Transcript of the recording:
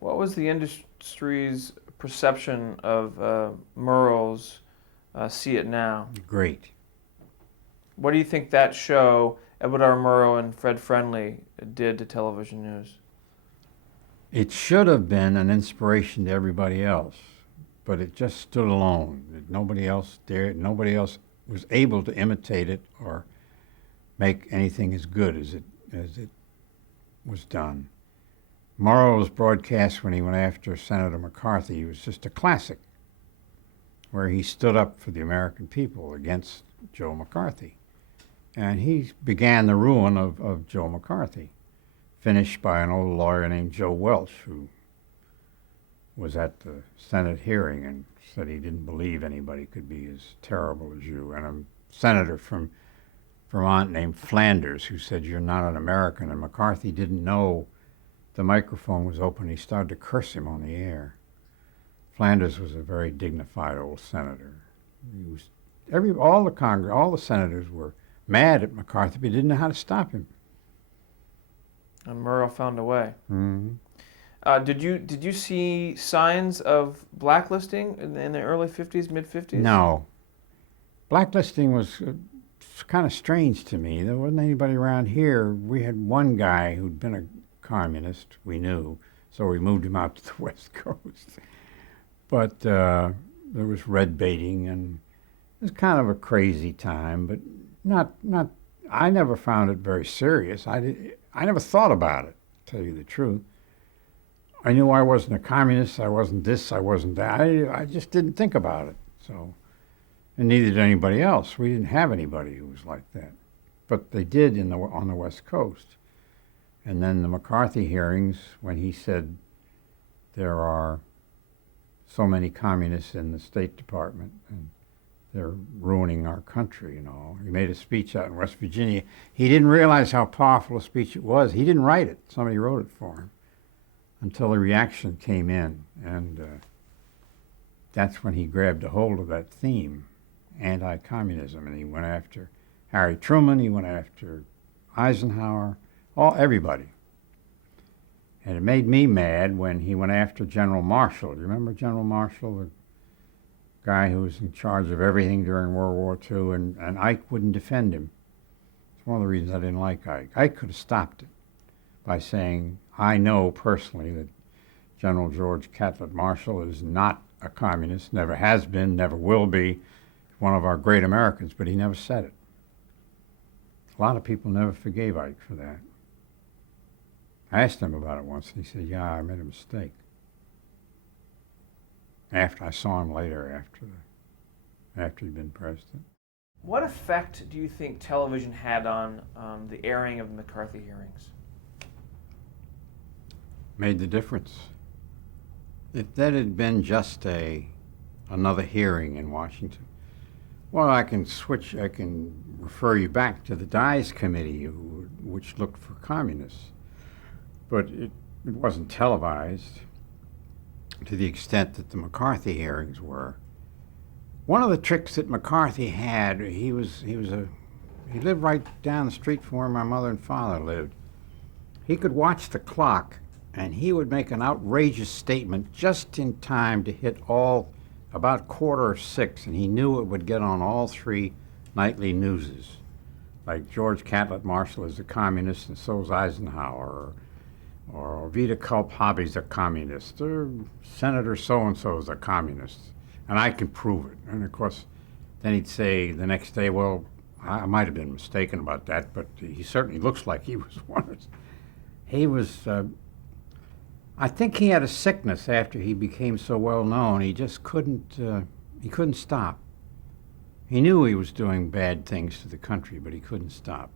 What was the industry's perception of Murrow's See It Now? Great. What do you think that show, Edward R. Murrow and Fred Friendly, did to television news? It should have been an inspiration to everybody else, but it just stood alone. Nobody else dared, nobody else was able to imitate it or make anything as good as it was done. Morrow's broadcast when he went after Senator McCarthy was just a classic, where he stood up for the American people against Joe McCarthy. And he began the ruin of Joe McCarthy, finished by an old lawyer named Joe Welch, who was at the Senate hearing and said he didn't believe anybody could be as terrible as you. And a senator from Vermont named Flanders, who said, "You're not an American." And McCarthy didn't know the microphone was open. He started to curse him on the air. Flanders was a very dignified old senator. He was, all the senators were mad at McCarthy, but didn't know how to stop him. And Murrow found a way. Mm-hmm. Did you see signs of blacklisting in the early 50s, mid 50s? No. Blacklisting was kind of strange to me. There wasn't anybody around here. We had one guy who'd been a communist, we knew, so we moved him out to the West Coast. But there was red baiting, and it was kind of a crazy time, but not. I never found it very serious. I never thought about it, to tell you the truth. I knew I wasn't a communist. I wasn't this. I wasn't that. I just didn't think about it. So, and neither did anybody else. We didn't have anybody who was like that, but they did on the West Coast. And then the McCarthy hearings, when he said there are so many communists in the State Department and they're ruining our country and all. He made a speech out in West Virginia. He didn't realize how powerful a speech it was. He didn't write it. Somebody wrote it for him until the reaction came in. And that's when he grabbed a hold of that theme, anti-communism. And he went after Harry Truman. He went after Eisenhower, everybody. And it made me mad when he went after General Marshall. Do you remember General Marshall, the guy who was in charge of everything during World War II, and Ike wouldn't defend him? It's one of the reasons I didn't like Ike. Ike could have stopped it by saying, I know personally that General George Catlett Marshall is not a communist, never has been, never will be, one of our great Americans, but he never said it. A lot of people never forgave Ike for that. I asked him about it once, and he said, yeah, I made a mistake. After I saw him later, after he'd been president. What effect do you think television had on the airing of the McCarthy hearings? Made the difference. If that had been just another hearing in Washington, well, I can refer you back to the Dies Committee, which looked for communists. But it wasn't televised to the extent that the McCarthy hearings were. One of the tricks that McCarthy had, he lived right down the street from where my mother and father lived. He could watch the clock, and he would make an outrageous statement just in time to hit about 5:45, and he knew it would get on all three nightly newses. Like George Catlett Marshall is a communist, and so is Eisenhower, or Vita Culp Hobby's a communist, or Senator so-and-so is a communist, and I can prove it. And of course, then he'd say the next day, well, I might have been mistaken about that, but he certainly looks like he was one. He was, I think he had a sickness after he became so well known. He just couldn't stop. He knew he was doing bad things to the country, but he couldn't stop.